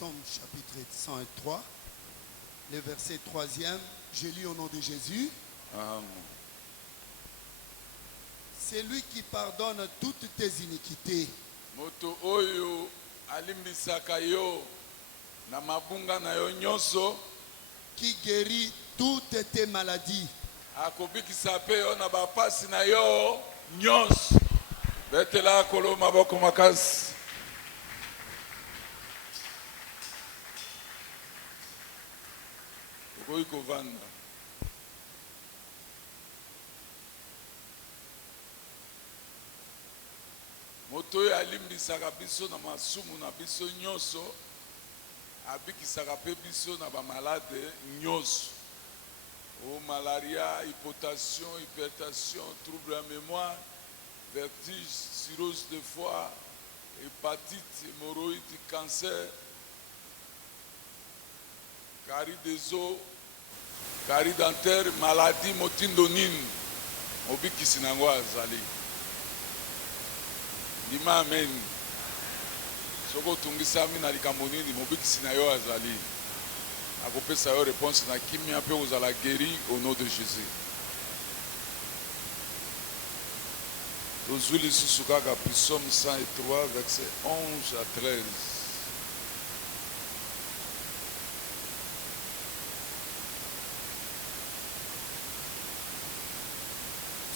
Psaume chapitre 103, le verset 3e, je lis au nom de Jésus. Amen. C'est lui qui pardonne toutes tes iniquités. Moto oyo alimbisaka yo na mabunga na yo nyonso, qui guérit toutes tes maladies. akobikisa pe yo na bapasi na yo nyonso. Betela kolo maboko makasi. Okoki kovanda. Moto oyo alimbisaka biso na masumu na biso nyonso, abikisaka pe biso na bamalade nyonso. O malaria, hypotension, hypertension, trouble à mémoire, vertige, cirrhose de foie, hépatite, hémorroïde, cancer, carie des os, carie dentaire, maladie motindonine, obikisi nango azali. Dima amen. Soko tungisami na likambo nini mobikisi na yo azali. Akopesa yo réponse na kimia pe ozala guéri au nom de Jésus. Tozuli lisusu kaka Psaume 103 verset 11 à 13.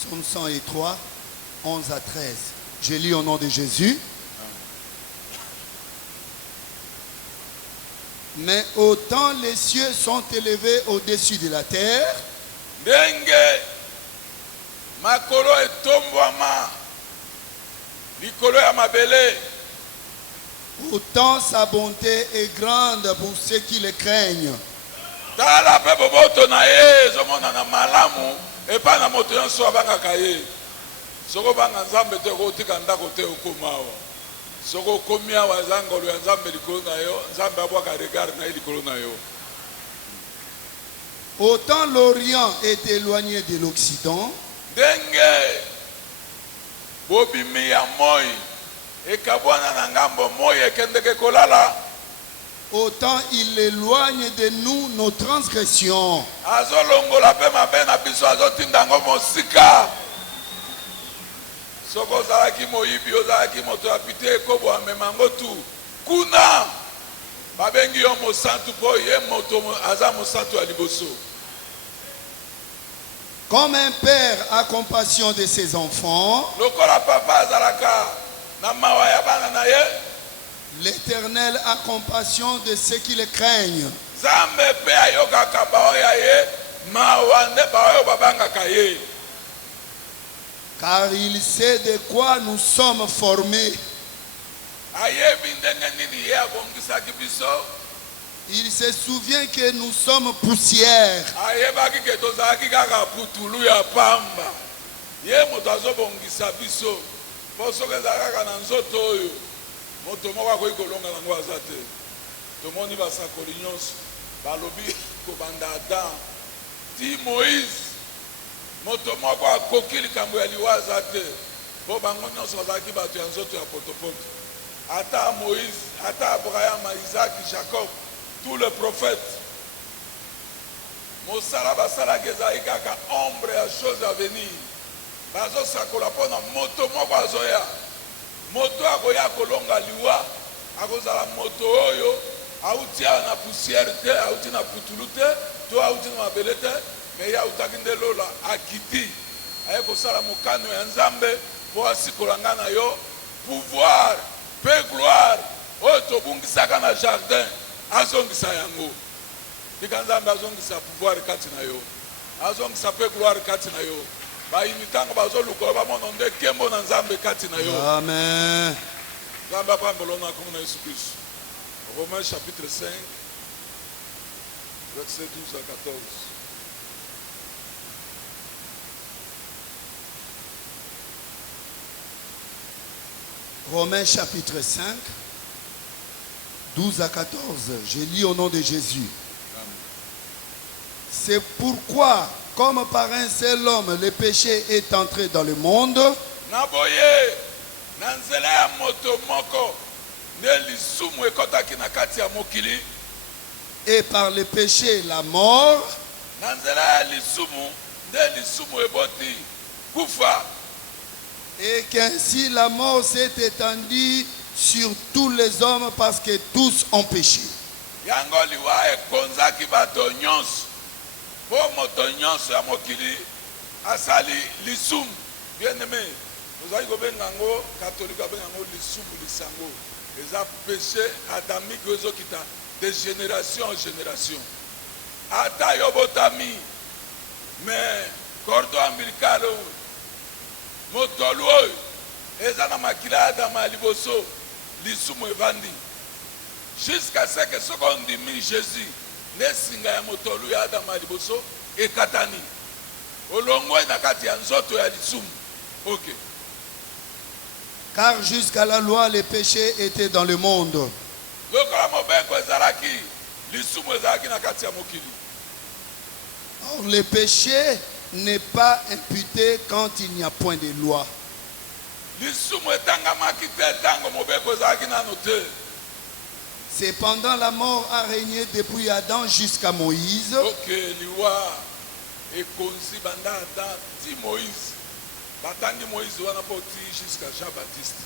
Psaume 103, 11 à 13. Je lis au nom de Jésus. Mais autant les cieux sont élevés au-dessus de la terre, Ndenge makolo etombwama likolo ya mabele, autant sa bonté est grande pour ceux qui le craignent. tala pe boboto na ye ezomona na malamu epa na moto nyonso abangaka ye. Soko banga nzambe te kotika ndako te okoma awa. Soko komi awa eza ngolo ya nzambe likolo na yo, nzambe abwaka regard na ye likolo na yo. Autant l'Orient est éloigné de l'Occident, Ndenge bobimi ya moi ekabwana na ngambo moi ekendeke kolala, autant il éloigne de nous nos transgressions. azolongola pe mabe na biso, azotinda ngo mosika. Soko ozalaki moyibi, ozalaki moto ya pite ekobo amema ngo tu kuna babengi yo mosantu po ye moto aza mosantu ya liboso. Comme un père a compassion de ses enfants, Lokola papa azalaka na mawa ya bana na ye, l'Éternel a compassion de ceux qui le craignent. Nzambe pe ayokaka baoyo ya ye, mawa nde baoyo babangaka ye. Car il sait de quoi nous sommes formés. Ayebi ndenge nini ye abongisaki biso, Il se souvient que nous sommes poussière. ayebaki ke tozalaki kaka putulu ya pamba. Ye moto azobongisa biso mpo soki ezala kaka na nzoto oyo moto moko akoki kolonga nango aza te. Tomoni basakoli nyonso balobi kobanda Adam ti Moïse moto moko akoki likambo ya liwa aza te mpo bango nyonso bazalaki bato ya nzoto ya potopoto ata Moïse ata Abraham Isaac Jacob tous les prophètes mosala basalaki ezalaki kaka ombre ya chose à venir bazosakola mpona moto moko azoya moto akoya kolonga liwa akozala moto oyo auti na poussière te auti na putulu te to auti na mabele te me ye autaki nde lola akiti aye kosala mokano ya nzambe mpo asikola ngai na yo pouvoir mpe gloire oyo tobungisaka na jardin azongisa yango tika nzambe azongisa pouvoir kati na yo azongisa mpe gloire kati na yo bayini ntango bazolukola bamona nde nkembo na nzambe kati na yo. Amen. Nzambe apambolo na kombo na Yesu Kristo. Romains chapitre 5 verset 12 à 14. Romains chapitre 5, 12 à 14. Je lis au nom de Jésus. C'est pourquoi, comme par un seul homme, le péché est entré dans le monde. Naboye, nanzela ya moto moko, ne lisumu ekotaki na kati ya mokili. Et par le péché, la mort. Nanzela ya lisumu, ne lisumu eboti kufa. Et qu'ainsi la mort s'est étendue sur tous les hommes parce que tous ont péché. Yango liwa ekonzaki bato nyonso. Po moto nyonso ya mokili asali lisumu. Bien aimé, nous allons bengango catholique bengango lisumu lisango. Eza péché adamique ezokita de génération en génération. Ata yobotami mais cordon ombilical motolu oyo eza na makila ya adama liboso lisumu evandi jusqu'à ce que soko ondimi Jésus nesinga ya motolu ya adama liboso ekatani olongwe na kati ya nzoto ya lisumu. Ok. Car jusqu'à la loi, les péchés étaient dans le monde. Lokola mobeko ezalaki lisumu ezalaki na kati ya mokili. Or, le péché n'est pas imputé quand il n'y a point de loi. Lisumu etangamaki te tango mobeko ezalaki nano te. Cependant, la mort a régné depuis Adam jusqu'à Moïse. Ok, liwa ekonzi banda Adam ti Moïse. Batangi Moïse wana poti jusqu'à Jean-Baptiste.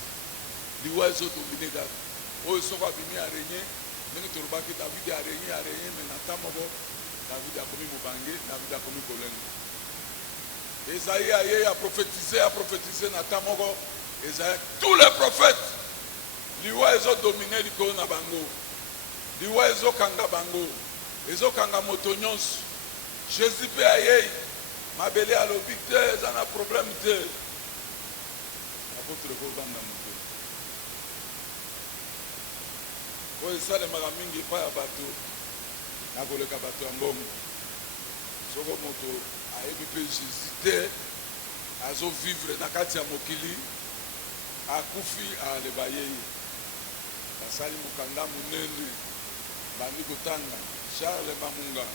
Liwa ezodomine kaka. Oyo soko abimi arégné, ndenge tolobaki David arégné mais na ntan moko David akomi mobange, David akomi kolenga. Esaïe aye a prophétisé na ntan moko. Esaïe, tous les prophètes liwa ezodomine likolo na bango. Liwa ezokanga bango. Ezokanga moto nyonso. Jésus pe aye mabele alobi te eza na problème te. Apôtre kobanda moto. Oyo esalemaka mingi epai ya bato na koleka bato ya mbongo. Soko moto ayebi mpe Jésus te azovivre na kati ya mokili akufi aleba yeye basali mokanda monene bandi kotanga Charles Mamunga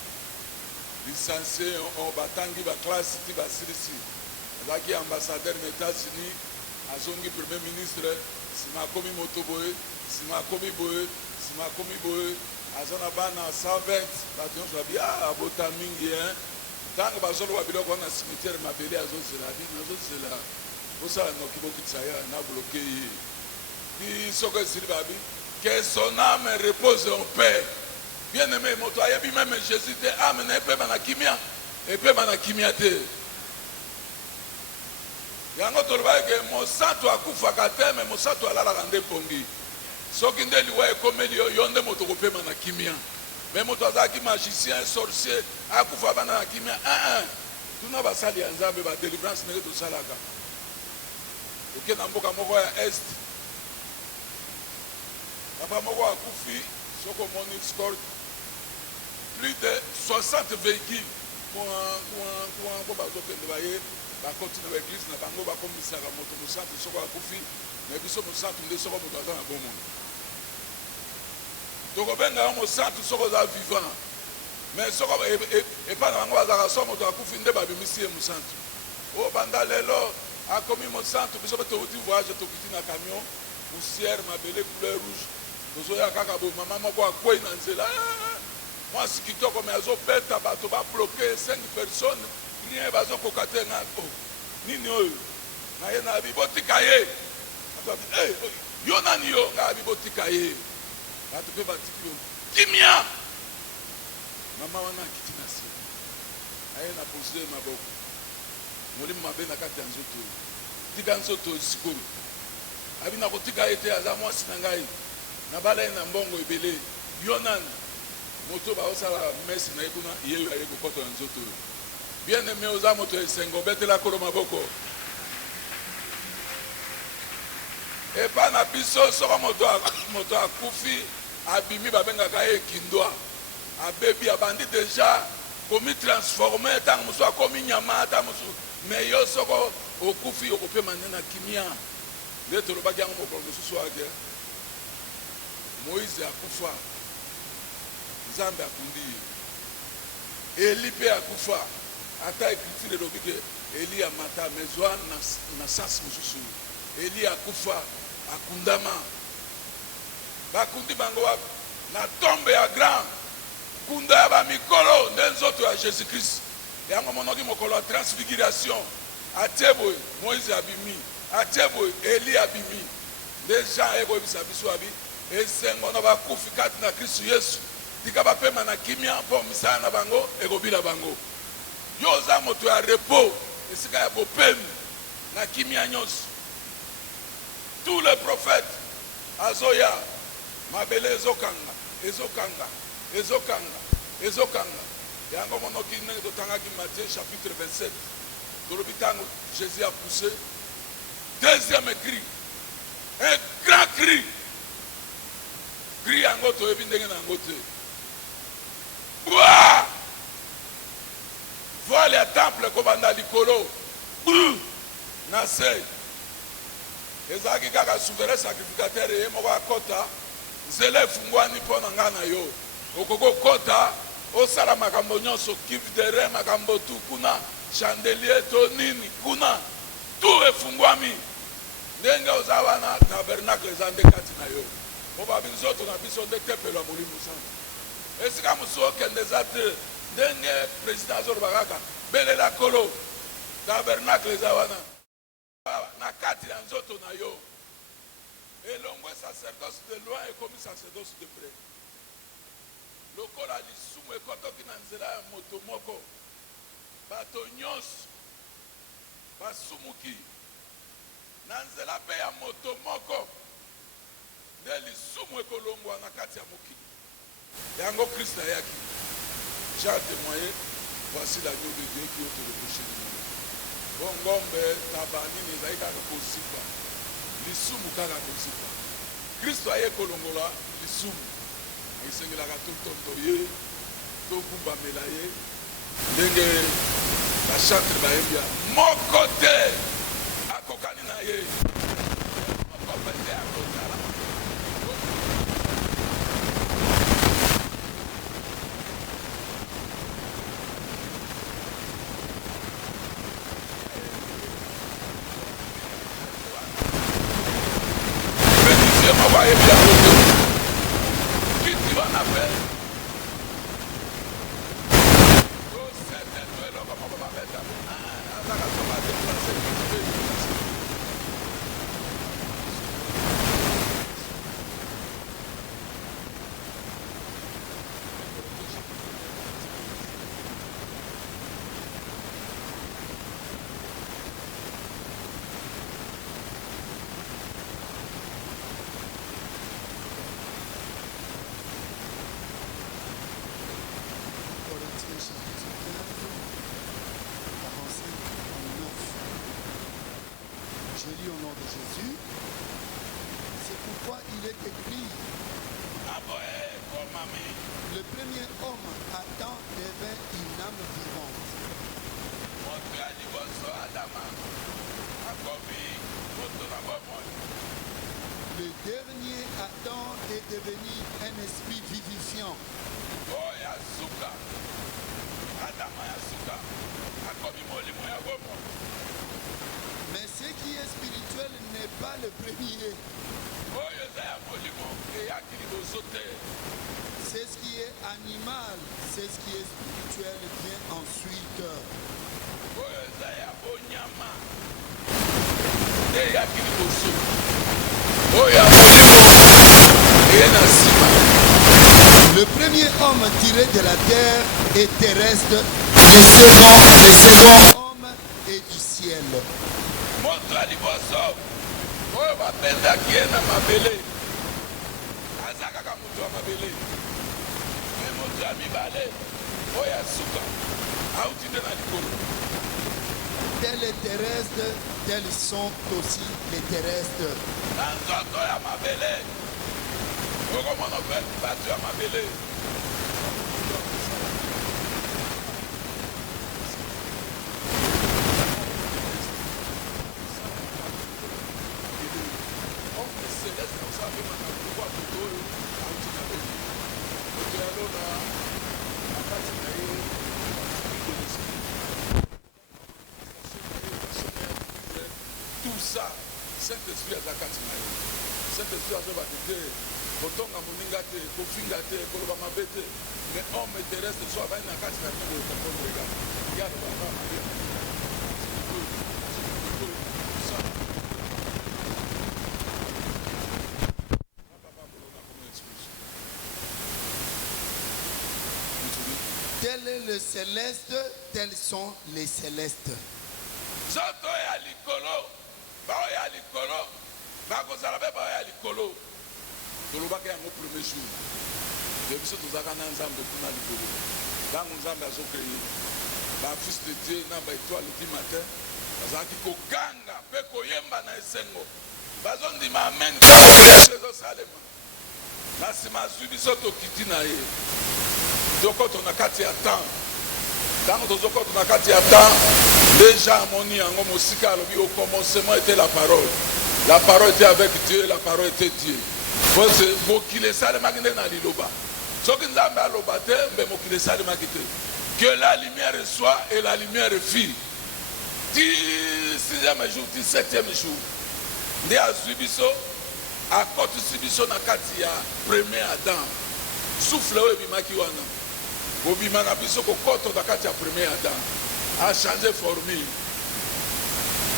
licencié batangi baklasse ti basilisi azalaki ambassadeur na États-Unis azongi premier ministre nsima akomi moto boye nsima akomi boye nsima akomi boye aza na bana 120 bato nyonso babi abota mingi ntango bazoloba biloko wana cimetière mabele azozela bino azozela osala noki bokitisa ye na bloke ye di soko esili babi que son âme repose en paix. Bien aimé moto ayebi même Jésus te âme na epema na kimia epema na kimia te yango tolobaki ke mosantu akufaka te me mosantu alalaka nde pongi soki nde liwa ekomeli yo nde moto kopema na kimia me moto azalaki magicien sorcier akufa bana na kimia tuna basali ya nzambe badelivrance ndenge tosalaka oke na mboka moko ya est papa moko akufi soko moni score plus de 60 véhicules pour bazokende baye bakontina baeglise na bango bakomisaka moto mosantu soko akufi na biso mosantu nde soko moto aza na bomoi tokobenga yo mosantu soko oza vivant Mais ce et pas dans la raison, on doit confiner Babimisi et Moussantou. Au Bandalelo, a commis Moussantou, puis je vais te voyage, je te quitte dans le camion, poussière, ma belle couleur rouge. Nous avons kakabo, maman, quoi, quoi, Nanzela. Moi, ce qui tombe comme un zo bête, tu vas bloquer 5 personnes, rien va se cocater. Nini, na biboti kaye. Yo nani yo, na biboti kaye. Tu peux bâtir. Kimia. Maman wana kiti na si aye na posé maboko molimu mabe na kati ya nzoto tika nzoto sikolo abi na kotika ete aza mwasi na ngai na bala na mbongo ebele yo nani moto baosala mesi na ye kuna ye aye kokota na nzoto bien aimé oza moto esengo betela kolo maboko epa na biso soko moto akufi abimi babengaka ye kindwa abebi abandi déjà komi transformé tant muso akomi nyama tant muso mais yo soko okufi okopema na kimia letolo bagiango moko mususu age Moïse akufa Nzambe akundi Eli pe akufa ata écriture lobike Eli amata mezwa na sas mususu Eli akufa akundama bakundi bango na tombe ya grand kunda ya bamikolo nde nzoto ya Jésus Christ yango monoki mokolo ya transfiguration ateboy Moïse abimi ateboy Eli abimi nde Jean ekoyebisa biso abi esengo na bakufi kati na Kristo Yesu tika bapema na kimia mpo misala na bango ekobila bango yo oza moto ya repos esika ya bopemi na kimia nyonso tous les prophètes azoya mabele ezokanga yango monoki ndenge totangaki Matthieu chapitre 27 tolobi ntango Jésus a poussé deuxième cri un grand cri yango toyebi ndenge na yango te voile ya temple kobanda likolo na se ezalaki kaka souverain sacrificateur ye moko akota nzela efungwani mpo na ngai na yo okoko kota osala makambo nyonso kivdere makambo tu kuna chandelier to nini kuna tu efungwami ndenge oza wana tabernacle eza nde kati na yo mobabi nzoto na biso nde tempelo ya molimo santu esika mosusu okende eza te ndenge président azoloba kaka belela kolo tabernacle eza wana na kati ya nzoto na yo elongwe sacerdoce de loin ekomi sacerdoce de près lokola lisumu ekotoki na nzela ya moto moko bato nyonso basumuki na nzela mpe ya moto moko nde lisumu ekolongwa na kati ya mokili yango Christ ayaki Jean témoigné voici l'agneau de Dieu qui ôte le péché du monde bongombe taba nini ezali kaka kozipa lisumu kaka kozipa Kristo aye kolongola lisumu ayisengelaka totondo ye togumbamela ye ndenge bachantre bayembia moko te akokani na ye moko pete akotala Je lis au nom de Jésus. C'est pourquoi il est écrit. Le premier homme Adam devint une âme vivante. Le dernier Adam est devenu un esprit vivifiant. C'est ce qui est spirituel vient ensuite. oyo eza ya bonyama nde eyaki liboso oyo ya molimo eye na nsima. Le premier homme tiré de la terre est terrestre, le second homme est du ciel. moto ya liboso oyo bapesaki ye na mabele aza kaka moto ya mabele, me moto ya mibale oyo ya suka auti nde na likolo. Tels les terrestres, tels sont aussi les terrestres. Na nzoto ya mabele okomona mpe bato ya mabele tout ça, Saint-Esprit aza kati na yo. Saint-Esprit azobate te kotonga moninga te kofinga te koloba mabe te, mais homme terrestre so abandi na kati na bino okomondrega yalo baba mabe Tel est le céleste, tels sont les célestes. nzoto ya likolo bao ya likolo bakozala mpe bao ya likolo. Tolobaka yango premier jour de biso tozalaka na nzambe kuna likolo ntango nzambe azokreye bafils de dieu na baétoile du matin bazalaki koganga mpe koyemba na esengo bazondima amen ezosalema. Na nsima azwi biso tokiti na ye tokota na kati ya temps. Ntango tozokota na kati ya temps déjà amoni yango mosika alobi au commencement était la parole. La parole était avec Dieu, la parole était Dieu. Mokili esalemaki nde na liloba soki nzambe aloba te mbe mokili esalemaki te. Que la lumière soit et la lumière fut. Ti 6e jour ti 7e jour nde azwi biso akotisi biso na kati ya premier Adam. Souffle oyo ebimaki wana obima na biso kokota na kati ya premier Adam a changé formule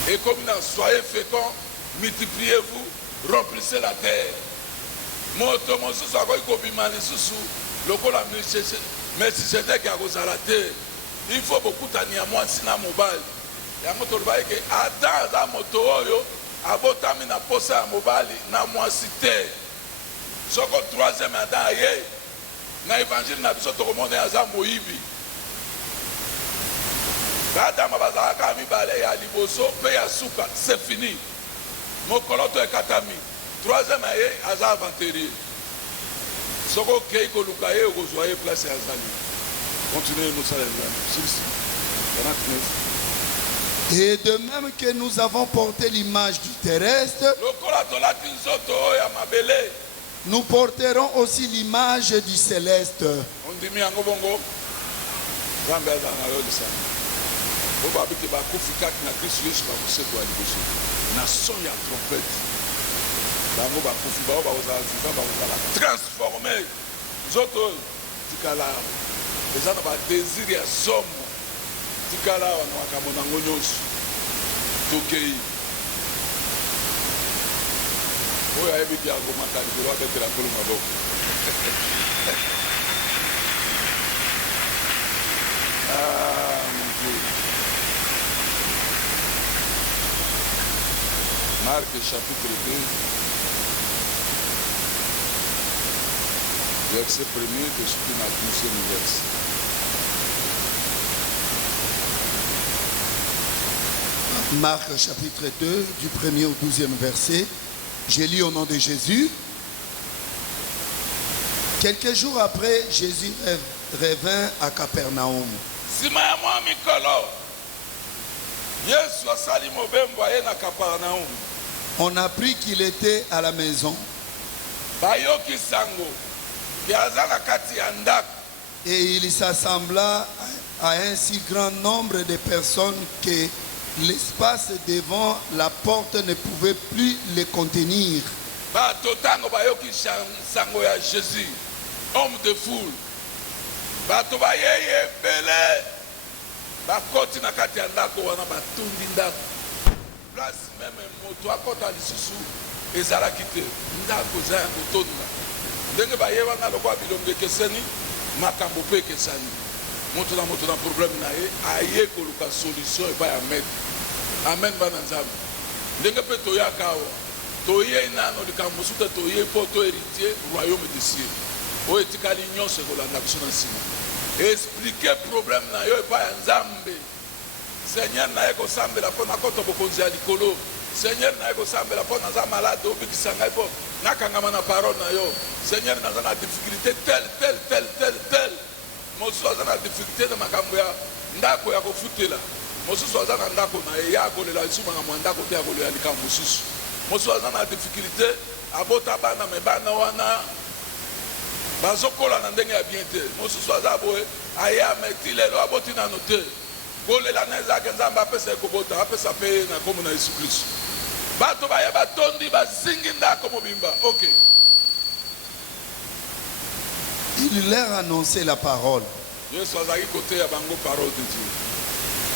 et comme dans soyez féconds, multipliez-vous, remplissez la terre. Moto mosusu akoki kobima lisusu lokola Melchisedeki akozala te. Il faut bokutani ya mwasi na mobali yango toloba eke Adam aza moto oyo abotami na posa ya mobali na mwasi te. Soko 3e Adam aye na évangile na biso tokomona aza moyibi. Adama bazalaka mibale ya liboso pe ya suka, c'est fini. Mokolo to ekatami. 3e aye aza aventurier. Soko kei koluka ye okozwa ye place ya azali. Continuez nous ça les Et de même que nous avons porté l'image du terrestre, lokola tolati nzoto ya mabele nous porterons aussi l'image du céleste. ondimi yango bongo Nzambe aza na yo lisana. Po babiki bakufi kati na Kristo Yesu bakosekwa liboso na son ya trompete bango bakufi bao bakozala vivant bakozala transformé. Nzoto oyo tikala eza na badésir ya somo tikala awa na makambo nango nyonso tokei oyo ayebiki akomaka likolo abetela kolo maboko. Mon Dieu. Marc chapitre 2, verset 1er jusqu'à la 12e verset. Marc chapitre 2, du 1er au 12e verset. Je lis au nom de Jésus. Quelques jours après, Jésus revint à Capernaum. Sima ya mwa mikolo Yesu asali mobembo aye na Capernaum. On apprit qu'il était à la maison. Bayoki sango yaza na kati ya ndako. Et il s'assembla à un si grand nombre de personnes que l'espace devant la porte ne pouvait plus les contenir. Bato tango bayoki sango ya Jésus, homme de foule. bato bayeye ebele bakoti na kati ya ndako wana batundi ndako place meme moto akota lisusu ezalaki te ndako eza ya kotonda ndenge baye wana lokwa bilongo ekeseni makambo mpe ekesani moto na problème na ye aye koluka solution epai ya maître amen bana nzambe ndenge mpe toyaka awa toye nano likambo mosusu te toye mpo to héritier royaume de cieux oyo etikali nyonso ekolanda biso na nsima explike problème na yo epai ya nzambe seigneur na ye kosambela mpo nakota bokonzi ya likolo seigneur na ye kosambela mpo naza malade obikisa ngai mpo nakangama na parole na yo seigneur naza na difficulté tel mosusu aza na difficulté na makambo ya ndako ya kofutela mosusu aza na ndako na ye ya akolela lisu makambo ya ndako te akolela likambo mosusu mosusu aza na difficulté abota bana me bana wana bazokola na ndenge ya bien te mosusu aza boye aye ameti lelo aboti nano te kolela na ezalaki nzambe apesa ekobota apesa mpe ye na kombo na yesu kristu bato baye batondi bazingi ndako mobimba ok Il leur annonçait la parole. yesu azalaki koteya bango parole de dieu.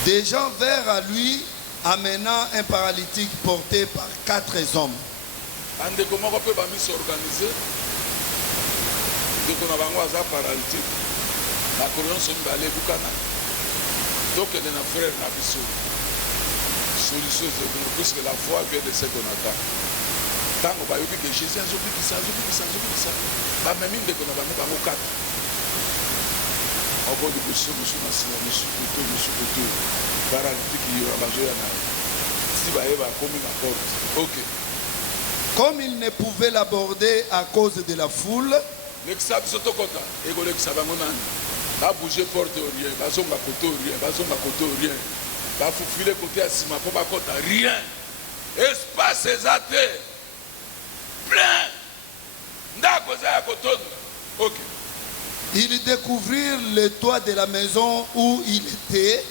Des gens vinrent à lui amenant un paralytique porté par 4 hommes. bandeko moko mpe bamiso organise ndeko na bango aza paralytique makolo nyonso mibale ebukana tokende na frère na biso solution ezobino puisque la foi vient de ce qu'on attend ntango bayobi ke jésus azobikisa bamemi ndeko na bango 4 oko liboso mosu na nsima mosu koto paralytique yoa bazoya na si baye bakomi na porte ok. Comme il ne pouvait l'aborder à cause de la foule, lekisa biso tokota ekolekisa bango nani babouge porte rien bazonga kote rien bafufile kote ya nsima mpo bakota rien espace eza te plein ndako eza ya kotonda ok. ils découvrirent le toit de la maison où il était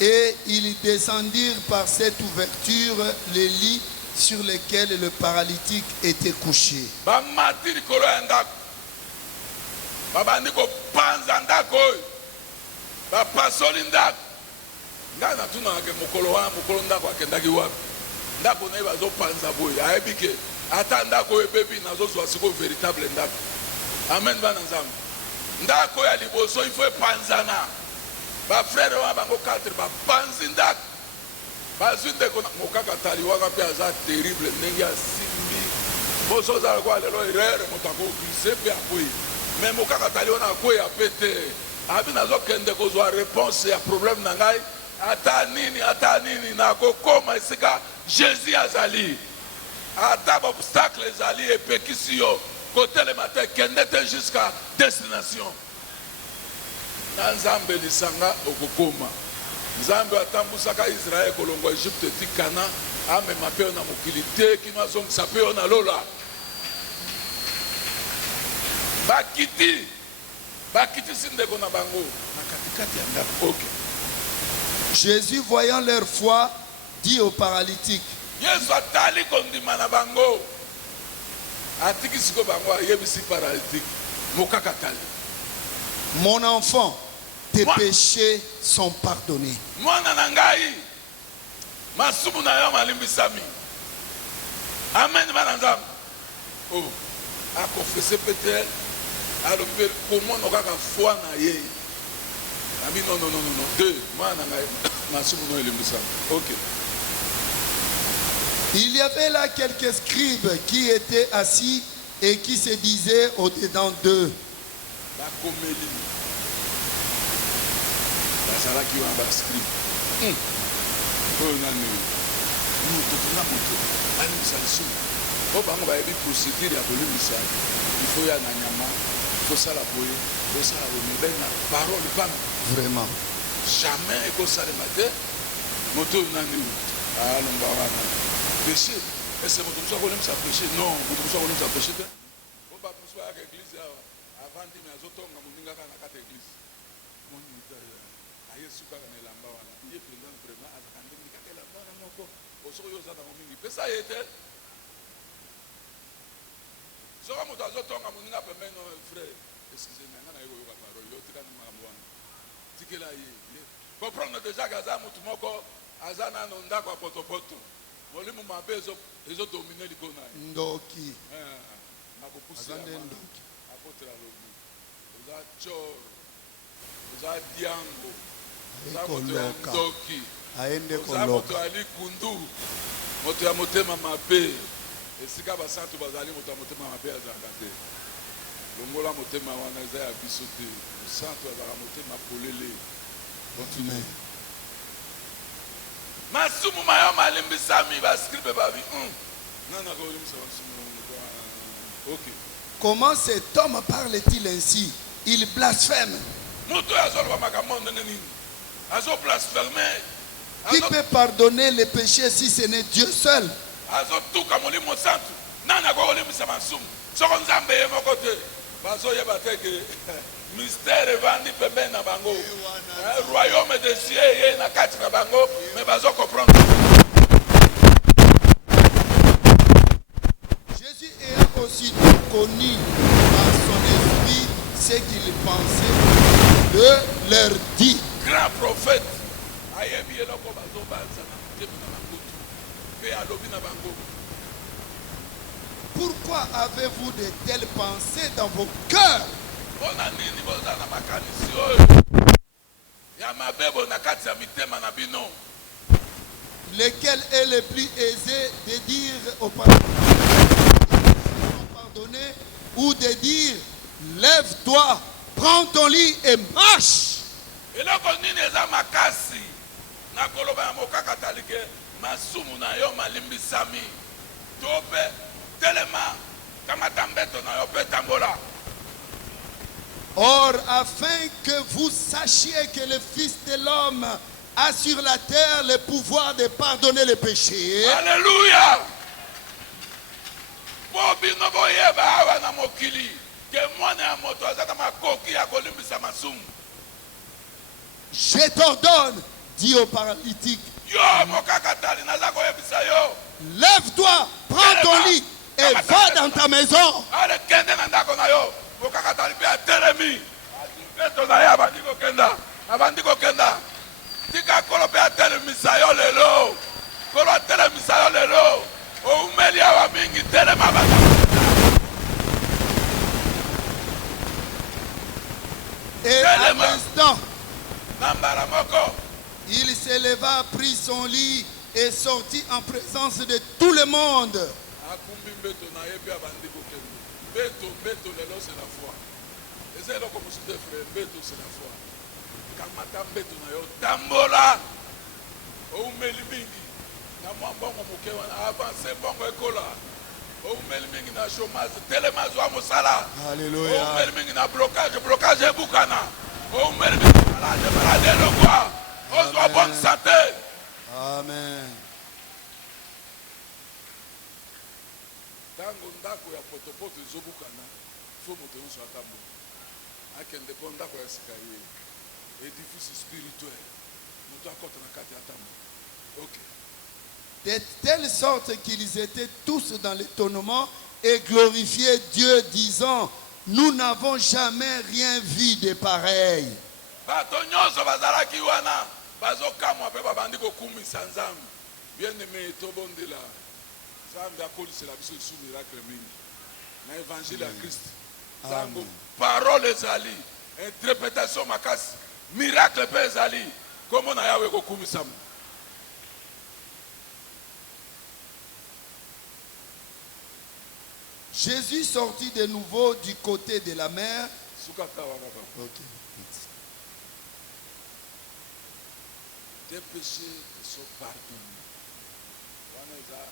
et ils descendirent par cette ouverture les lits sur lesquels le paralytique était couché. bamati likolo ya ndako babandi kopanza ndako oyo bapasoli ndako ngai natunaka mokolo wana mokolo ndako akendaki wapi ndako na ye bazopanza boye ayebi ke ata ndako oyo ebebi nazozwa sikoyo véritable ndako amen bana nzambe ndako ya liboso ifo epanzana bafrere wana bango 4 bapanzi ndako bazwi ndeko mokaka tali waka mpe aza terrible ndenge asimbi boso ozala kwa lelo erere moto akoglise mpe akwei me mokaka tali wana akwei ape te abi nazokende kozwa réponse ya problème na ngai ata nini nakokoma esika jésus azali ata baobstacle ezali epekisi yo kotelema te kende te jusqu'à destination na nzambe lisanga okokoma nzambe atambusaka israel kolongwa egypte etikana amema mpe yo na mokili te kino azongisa mpe yo na lola bakitisi ndeko na bango na katikati ya ndako ok. Jésus, voyant leur foi, dit au paralytique, yesu atali kondima na bango atiki siko bango ayebisi paralytique mokaka tali mon enfant, tes péchés sont pardonnés. mwana na ngai masumu na yo malimbisami amen bana nzambe o akofese peut-être alobi komona kaka foi na ye abi non deux mwana na ngai masumu na yo elimbisami ok. Il y avait là quelques scribes qui étaient assis et qui se disaient au-dedans d'eux, bakomeli bazalaki wana bascribe oyo nani moto tuna moto alimbisa lisumu po bango bayebi procédure ya kolimbisa ifo ya na nyama kosala boye kosala boye na parole pamba vraiment. jamais ekosalema te moto oyo nani alongwa wana péché ese moto mosu akolimbisa péché non moto mosu akolimbisa péché te po bamosu bayaka église awa avant ndimi azotonga moninga kaka na kati ya église ayesu kaka na elamba wana ye président vraiment azaka ndenge kaka elamba wana moko osoki oyo oza nango mingi pesa ye te soki moto azotonga moninga pembeni frère Excusez-moi, on a eu la parole. L'autre quand nous m'avons dit que là, comprendre déjà qu'Aza Moutoumoko, Aza Nanonda kwa potopoto. Molimu mabezo, ils ont dominé l'icône. Ndoki. Nakopoussé Azande Ndoki. apôtre la lobi. Oza Chor, Oza Diango, Oza moto ya Ndoki, Aende Oza moto koloka. ali Kundu, moto ya motema mabe. Esika basantu bazali moto ya motema mabe azalaka te. Longola motema wana eza ya biso te. Mosantu azalaka motema polele. Continue. Masumu mayo malimbisami bascribe babi. Nana ko limbisa masumu. OK. Comment cet homme parle-t-il ainsi? Il blasphème. Moto azolo makamondo nini? Azo blasphémer. Qui peut pardonner les péchés si ce n'est Dieu seul? Azo tuka molimo santu. Nana ko limbisa masumu. Soko nzambe ye moko te. Bazo yeba te ke mystère vandi pembe na bango. Royaume des cieux ye na kati na bango, mais bazo comprendre. Jésus ayant aussitôt connu par son esprit ce qu'il pensait, de leur dit. Grand prophète. Ayebi eloko bazo banza na mutema na kutu. Pe alobi na bango. Pourquoi avez-vous de telles pensées dans vos cœurs? Bona nini boza na makanisi oyo. Ya mabebo na kati ya mitema na bino. Lequel est le plus aisé de dire au pardonné ou de dire lève-toi, prends ton lit et marche? Eloko nini eza makasi. Na koloba ya mokaka talike masumu na yo malimbisami. Tope telema kamata mbeto na yo pe tambola. Or, afin que vous sachiez que le Fils de l'homme a sur la terre le pouvoir de pardonner les péchés. Alléluia. Bobino boyeba awa na mokili ke mwana ya moto azaka makoki ya kolimbisa masumu. Je t'ordonne, dit au paralytique, Yo mokaka tali naza koyebisa yo. lève-toi, prends ton lit et va dans ta maison. Ale kende na ndako na yo. Mokaka tali pe atelemi. Beto na ya bandiko kenda. Abandiko kenda. Tika kolo pe atelemisa yo lelo. Kolo atelemisa yo lelo. O umeli awa mingi telema bata. Et à l'instant, Nambara moko. il s'éleva, prit son lit et sortit en présence de tout le monde. Akumbi mbeto na ye pe abandiko kenda. Beto lelo c'est la foi. Eza eloko mosusu te frère. Beto c'est la foi. Kamata mbeto na yo tambola. O umeli mingi. Na mwa mbongo moke wana avance mbongo ekola. O umeli mingi na chômage telema zwa mosala. O Alléluia. umeli mingi na blocage ebukana. O umeli mingi malade lokwa. Ozwa bonne santé. Amen. Tango ndako ya potopoto ezobukana fo moto nyonso atambola akende mpo ndako ya sika ye édifice spirituel moto akota na kati atambola. Ok. De telle sorte qu'ils étaient tous dans l'étonnement et glorifiaient Dieu, disant, nous n'avons jamais rien vu de pareil. Bato nyonso bazalaki wana bazokamwa mpe babandi kokumisa nzambe. Bien aimé tobondela nzambe akolisela biso lisu miracle mingi na évangile ya Christ. Ntango parole ezali interprétation makasi miracle mpe ezali kombo na yawe ekokumisama. Jésus sortit de nouveau du côté de la mer. Sukaka wana Ok. tes péchés te sont pardonnés. Wana eza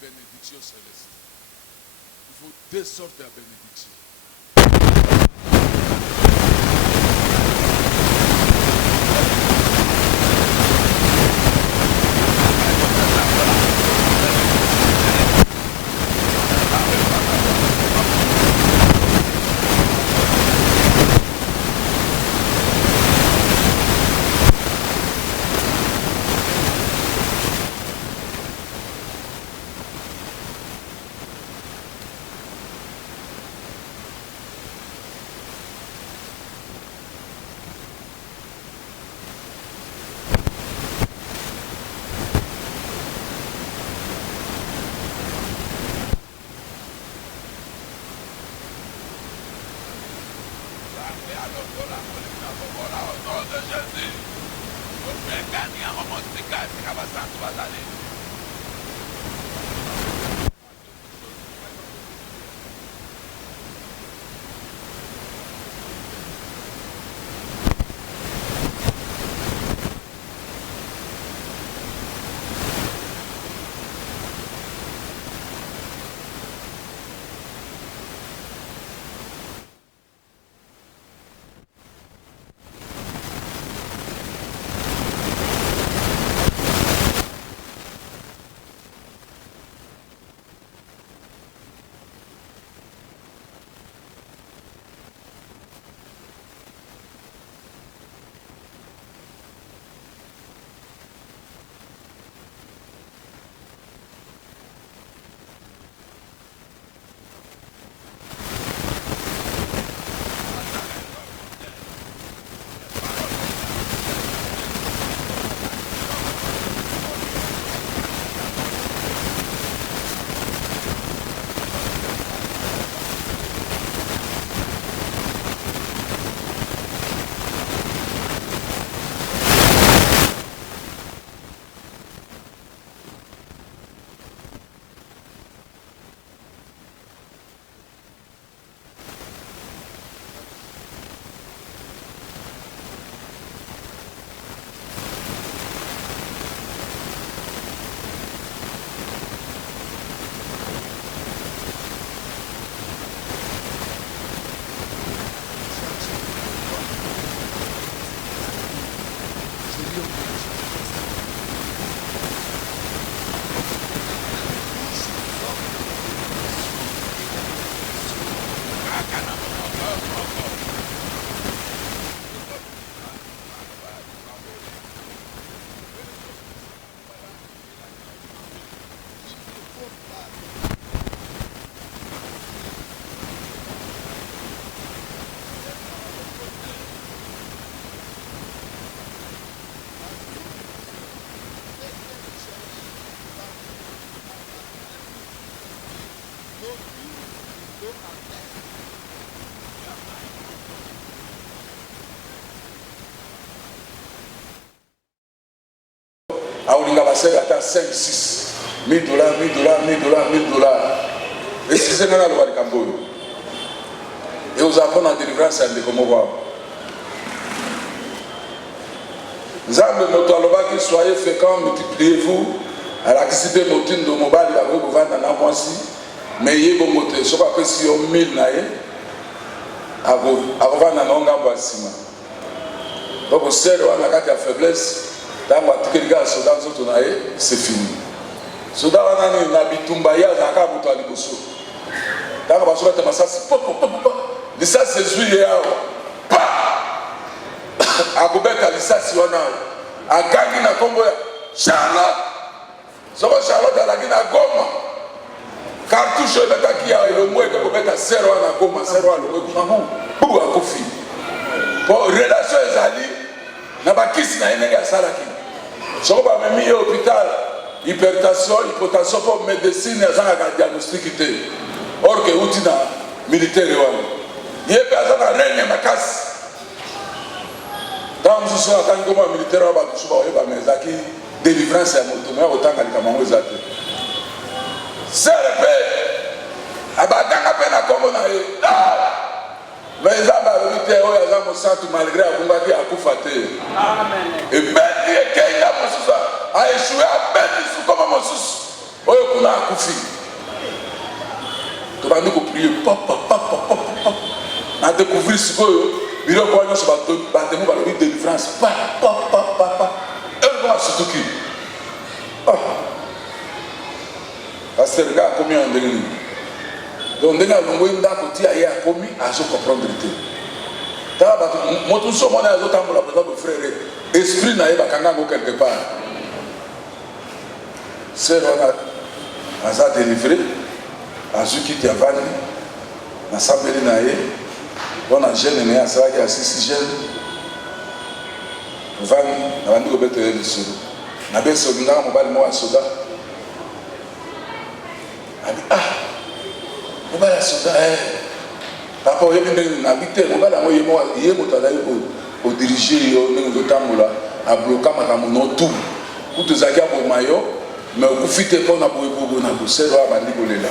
bénédiction céleste. Il faut deux sortes de bénédiction. Aoulinga Basel atteint 5, 6, 1000 dollars, 1000 dollars, 1000 dollars, 1000 dollars. Et si c'est dans le roi de Camboy. Et vous apprenez en délivrance à Ndekomowa. Zambe Motaloba qui soyez fécond, multipliez-vous. À l'activité motine de Mobile, il a vu que vous avez un mois-ci. Mais il y a un moté, ce qu'on appelle si on 1000 naïe. Avant un longue embassement. Donc, au sérieux, on a quatre faiblesses. Dans le Soudan, c'est fini. Soudan, on a un habitumbaya, on a un habitumbaya, on a un habitumbaya, ça c'est juillet. A Gobeka, l'issasi, on a gagné na Congo, Charlotte. Charlotte a gagné na Goma. Cartouche, il y a le mot que Gobeka, Serro na Goma, Serro na Goma. Pour un coffee. Pour relation, les alliés, n'a pas qui s'y n'a pas salaki. Si on va même à l'hôpital, hypertension, hypotension pour médecine, il y a un diagnostic. Or que l'outil militaire, il y a un règne à ma casse. Dans le sous en militaire, on va tout délivrance à moto, mais autant qu'à l'Ikamango Zate. C'est le pays. Abadanga pena comme on a eu. Mais ils ont militaire, ils ont centre malgré Abumbaki à Koufate. Et Ben et Kenya Moussa a échoué à Ben sous comme Moussa. Oyo kuna a Koufi. Tu vas nous prier. On a découvert ce que. Il y a une délivrance. Elle va surtout qui. Parce que le gars a commis un délit. Donc, il y a un gars qui a commis à se comprendre. Moi, tout ce monde a d'autres frères. Esprit n'a pas quelque part. C'est on a délivré. À ceux qui étaient avant, on a sablé. On a jeune mais à ça il y a 6 jeunes. Van na bandu ko beto yesu. Na beso nganga mobali mo asoda. Abi mobali asoda papa oyebi ndenge na bite mobali mo yemo tada ko diriger yo ndenge zo tambola a bloqué ma mon tout ou te zakia pour mayo mais au fité pour na bobo na bosero abandi kolela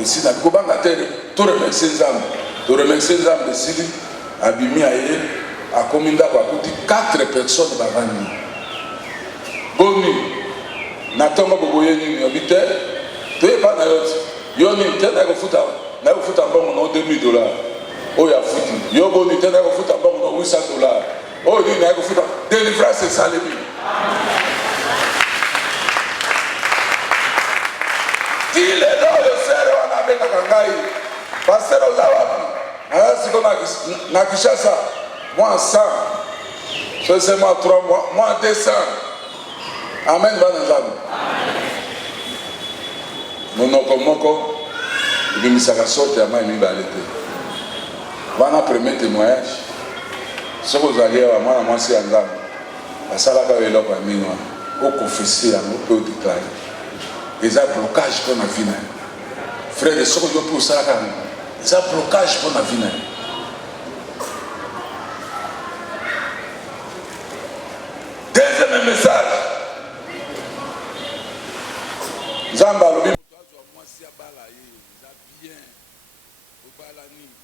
ici na kobanga terre to remercier nzambe de sidi abimi aye a kominda kwa kuti 4 personnes bavandi boni na tonga bobo yeni obite to e pa na yoni tena ko futa na ko futa mbongo no $2000 o ya futi yo boni tena ko futa mbongo no $800 o ni na ko futa délivrance salemi il est là le sero na beka kangai pasero zawapi siko na Kishasa moi 100 c'est moi 3 mois moi 200 amen bananzabu monoko moko ibimisaka sorte ya mai mibale te wana premier témoignage soko ozali awa mwana mwasi ya nzambe asalaka eloko ya mingi wana okonfese yango mpe odeklare eza blocage mpo na vi na yo frère soko yo mpe osalaka yango eza blocage mpo na vi na yo deuxième message nzambe alobi moto azwa mwasi abala ye eza bien obala nini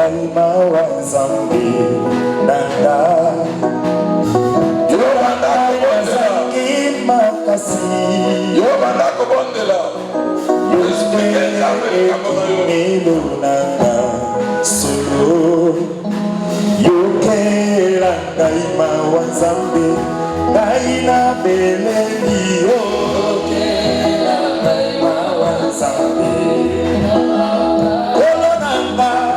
ngai mawa nzambe nanga yozangi makasi melo nanga solo yokela ngai mawa nzambe ngai na beleli yokela ngai mawa nzambe kolo nanga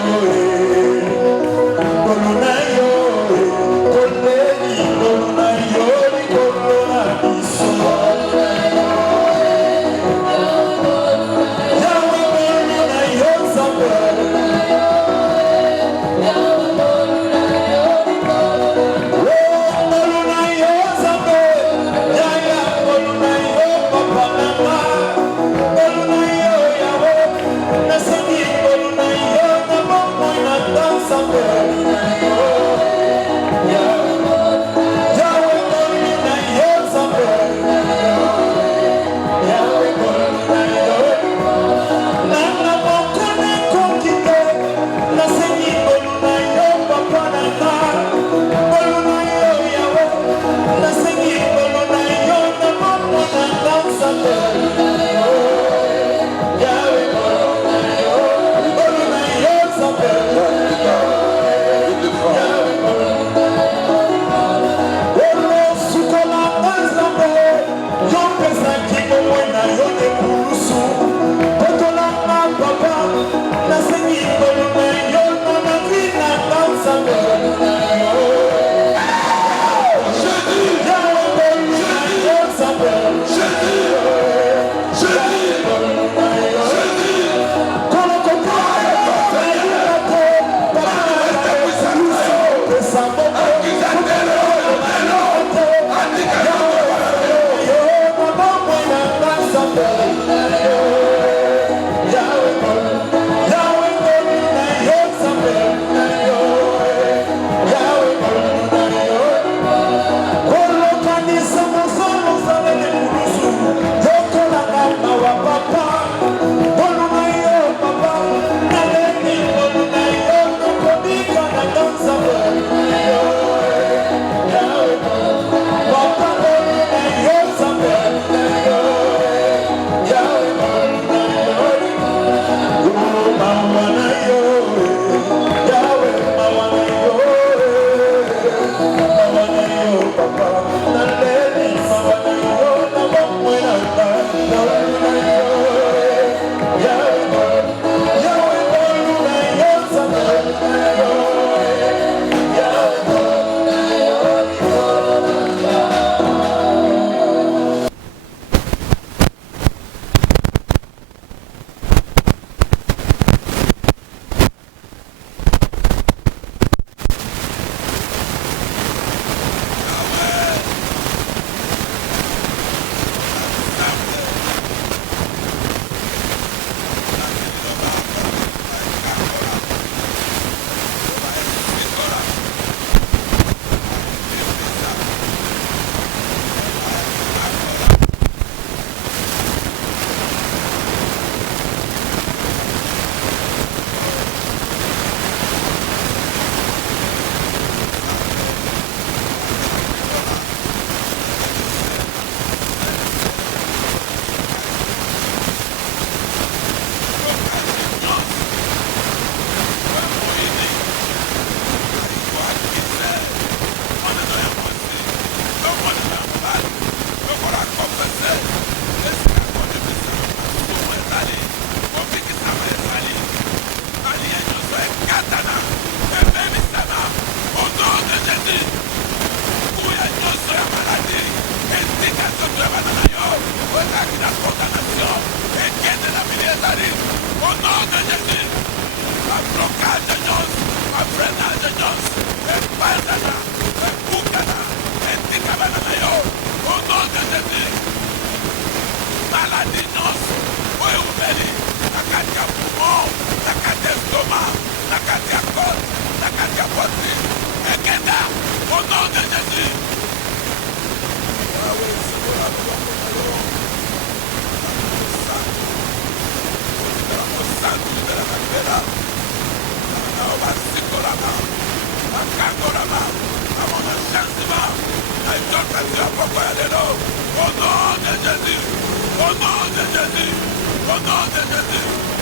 Yahweh, maladi nyonso oyo eumeli na kati ya poumon, na kati ya estomac, na kati ya côte, na kati ya poitrine ekenda au nom de Jésus. Wawe sikola biloko na yo na mosantu libelaka mpela na oyo basikolaka bakangolama na mona changement na etokasi ya poko ya lelo au nom de Jésus, au nom de Jésus, au nom de Jésus.